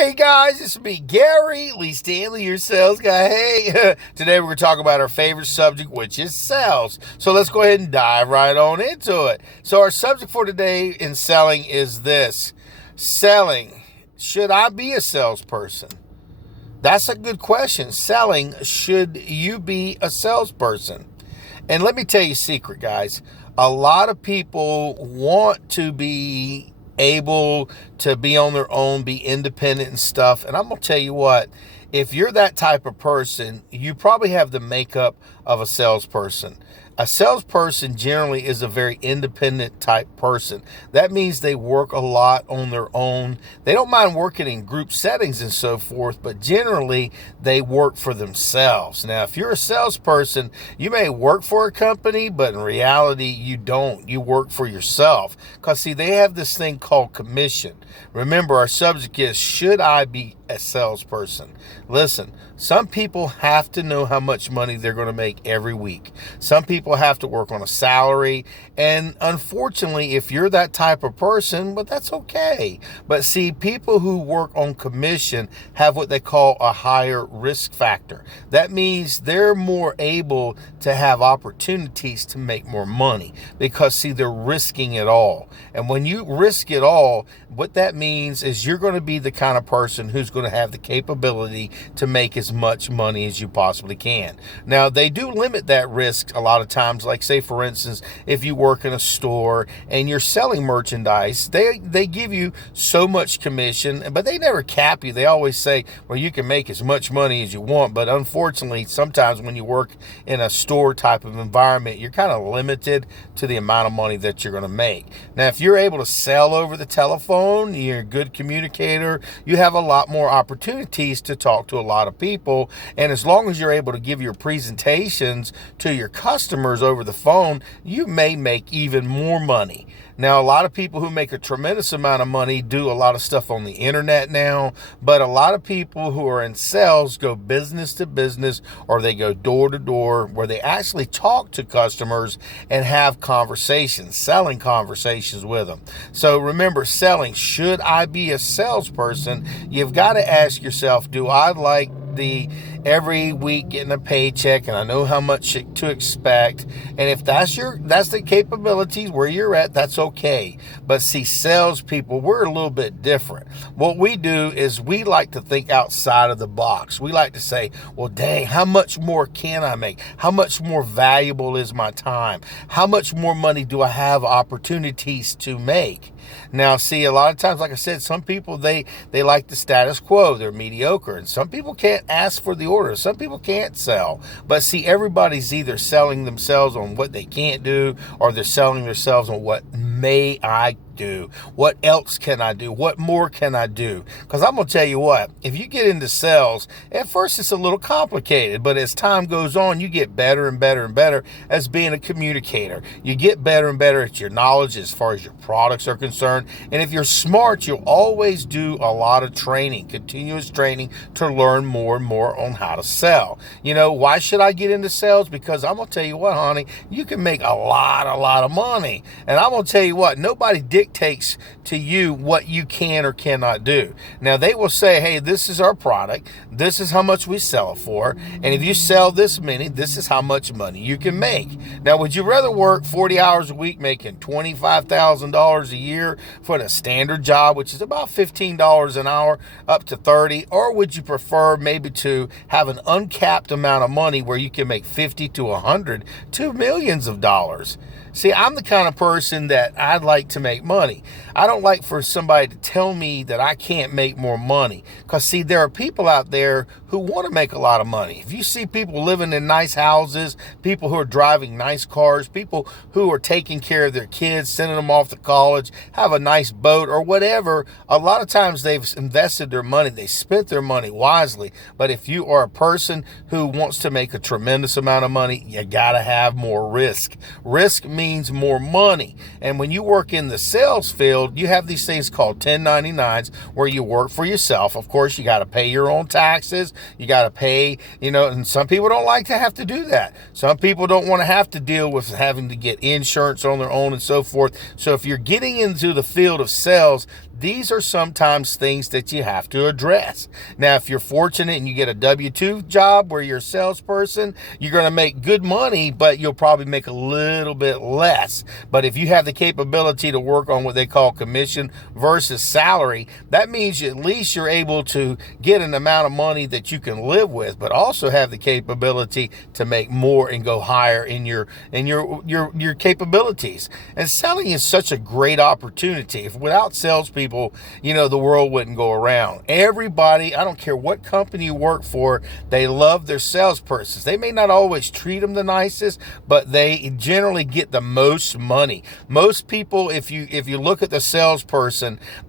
Hey guys, it's me, Gary Lee Stanley, your sales guy. Hey, today we're going to talk about our favorite subject, which is sales. So let's go ahead and dive right on into it. So our subject for today in selling is this: selling. Should I be a salesperson? That's a good question. Selling, should you be a salesperson? And let me tell you a secret, guys. A lot of people want to be able to be on their own, be independent and stuff. And I'm going to tell you what, if you're that type of person, you probably have the makeup of a salesperson. A salesperson generally is a very independent type person. That means they work a lot on their own. They don't mind working in group settings and so forth, but generally they work for themselves. Now, if you're a salesperson, you may work for a company, but in reality, you don't. You work for yourself. Because, see, they have this thing called commission. Remember, our subject is, should I be a salesperson? Listen, some people have to know how much money they're going to make every week. Some people have to work on a salary. And unfortunately, if you're that type of person, well, that's okay. But see, people who work on commission have what they call a higher risk factor. That means they're more able to have opportunities to make more money because, see, they're risking it all. And when you risk it all, what that means is you're going to be the kind of person who's going to have the capability to make as much money as you possibly can. Now, they do limit that risk a lot of times. Like, say, for instance, if you work in a store and you're selling merchandise, they give you so much commission, but they never cap you. They always say, well, you can make as much money as you want. But unfortunately, sometimes when you work in a store type of environment, you're kind of limited to the amount of money that you're going to make. Now, if you're able to sell over the telephone, you're a good communicator, you have a lot more opportunities to talk to a lot of people. And as long as you're able to give your presentations to your customers over the phone, you may make even more money. Now, a lot of people who make a tremendous amount of money do a lot of stuff on the internet now, but a lot of people who are in sales go business to business, or they go door to door, where they actually talk to customers and have conversations, selling conversations with them. So remember, selling, should I be a salesperson? You've got to ask yourself, do I like the every week getting a paycheck, and I know how much to expect? And if that's the capabilities where you're at, that's okay. But see, salespeople, we're a little bit different. What we do is we like to think outside of the box. We like to say, well, dang, how much more can I make? How much more valuable is my time? How much more money do I have opportunities to make? Now, see, a lot of times, like I said, some people, they like the status quo. They're mediocre. And some people can't ask for the order. Some people can't sell. But see, everybody's either selling themselves on what they can't do, or they're selling themselves on what may I do? What else can I do? What more can I do? Because I'm going to tell you what, if you get into sales, at first it's a little complicated, but as time goes on, you get better and better and better as being a communicator. You get better and better at your knowledge as far as your products are concerned. And if you're smart, you'll always do a lot of training, continuous training, to learn more and more on how to sell. You know, why should I get into sales? Because I'm going to tell you what, honey, you can make a lot of money. And I'm going to tell you what, nobody dictates to you what you can or cannot do. Now, they will say, hey, this is our product. This is how much we sell it for. And if you sell this many, this is how much money you can make. Now, would you rather work 40 hours a week making $25,000 a year for the standard job, which is about $15 an hour, up to $30? Or would you prefer maybe to have an uncapped amount of money where you can make 50 to 100 to millions of dollars? See, I'm the kind of person that I'd like to make money. I don't like for somebody to tell me that I can't make more money. Because, see, there are people out there who want to make a lot of money. If you see people living in nice houses, people who are driving nice cars, people who are taking care of their kids, sending them off to college, have a nice boat or whatever, a lot of times they've invested their money. They spent their money wisely. But if you are a person who wants to make a tremendous amount of money, you got to have more risk. Risk means more money. And when you work in the sales field, you have these things called 1099s where you work for yourself. Of course, you got to pay your own taxes. You got to pay, and some people don't like to have to do that. Some people don't want to have to deal with having to get insurance on their own and so forth. So if you're getting into the field of sales, these are sometimes things that you have to address. Now, if you're fortunate and you get a W-2 job where you're a salesperson, you're going to make good money, but you'll probably make a little bit less. But if you have the capability to work on what they call commission versus salary, that means at least you're able to get an amount of money that you can live with, but also have the capability to make more and go higher in your capabilities. And selling is such a great opportunity. If without salespeople, the world wouldn't go around. Everybody, I don't care what company you work for, they love their salespersons. They may not always treat them the nicest, but they generally get the most money. Most people, if you look at the salespeople,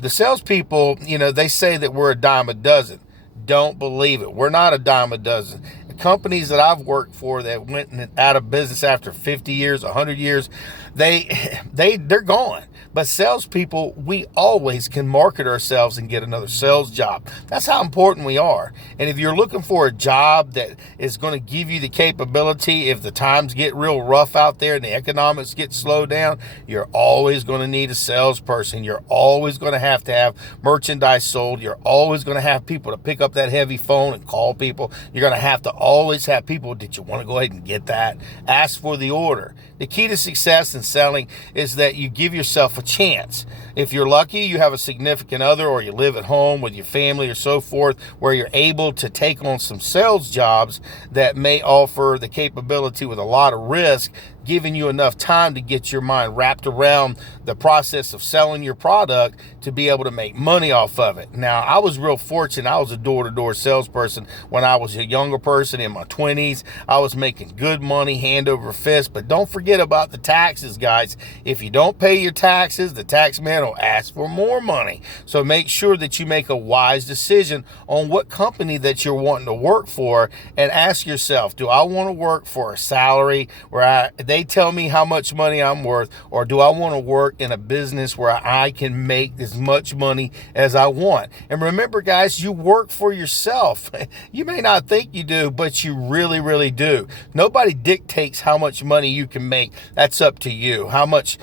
they say that we're a dime a dozen. Don't believe it. We're not a dime a dozen. The companies that I've worked for that went out of business after 50 years, 100 years, they're gone. But salespeople, we always can market ourselves and get another sales job. That's how important we are. And if you're looking for a job that is going to give you the capability, if the times get real rough out there and the economics get slowed down, you're always going to need a salesperson. You're always going to have merchandise sold. You're always going to have people to pick up that heavy phone and call people. You're going to have to always have people, did you want to go ahead and get that? Ask for the order. The key to success in selling is that you give yourself a chance. If you're lucky, you have a significant other or you live at home with your family or so forth, where you're able to take on some sales jobs that may offer the capability with a lot of risk, giving you enough time to get your mind wrapped around the process of selling your product to be able to make money off of it. Now, I was real fortunate. I was a door-to-door salesperson when I was a younger person in my 20s. I was making good money, hand over fist, but don't forget about the taxes, guys. If you don't pay your taxes, the tax man will ask for more money. So make sure that you make a wise decision on what company that you're wanting to work for, and ask yourself, do I want to work for a salary where they tell me how much money I'm worth, or do I want to work in a business where I can make as much money as I want? And remember, guys, you work for yourself. You may not think you do, but you really, really do. Nobody dictates how much money you can make. That's up to you. How much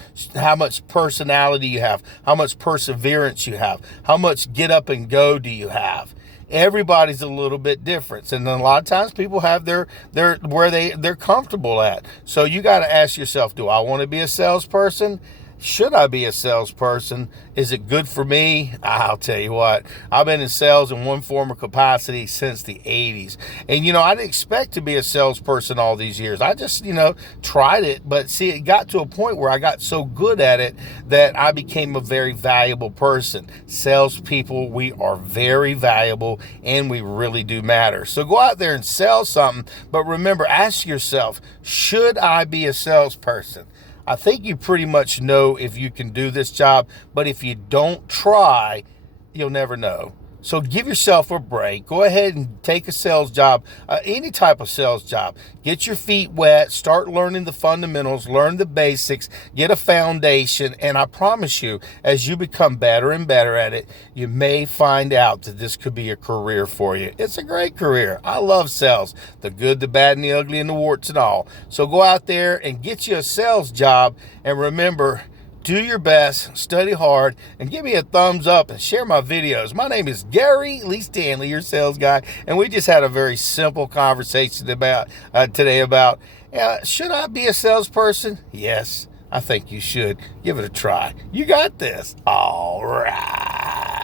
personality you have, how much perseverance you have, how much get up and go do you have. Everybody's a little bit different, and then a lot of times people have their where they're comfortable at. So you got to ask yourself, do I want to be a salesperson? Should I be a salesperson? Is it good for me? I'll tell you what, I've been in sales in one form or capacity since the 80s. And, I didn't expect to be a salesperson all these years. I just, tried it. But see, it got to a point where I got so good at it that I became a very valuable person. Salespeople, we are very valuable and we really do matter. So go out there and sell something. But remember, ask yourself, should I be a salesperson? I think you pretty much know if you can do this job, but if you don't try, you'll never know. So give yourself a break. Go ahead and take a sales job, any type of sales job. Get your feet wet, start learning the fundamentals, learn the basics, get a foundation, and I promise you, as you become better and better at it, you may find out that this could be a career for you. It's a great career. I love sales, the good, the bad, and the ugly, and the warts and all. So go out there and get you a sales job, and remember, do your best, study hard, and give me a thumbs up and share my videos. My name is Gary Lee Stanley, your sales guy, and we just had a very simple conversation today about should I be a salesperson? Yes, I think you should. Give it a try. You got this. All right.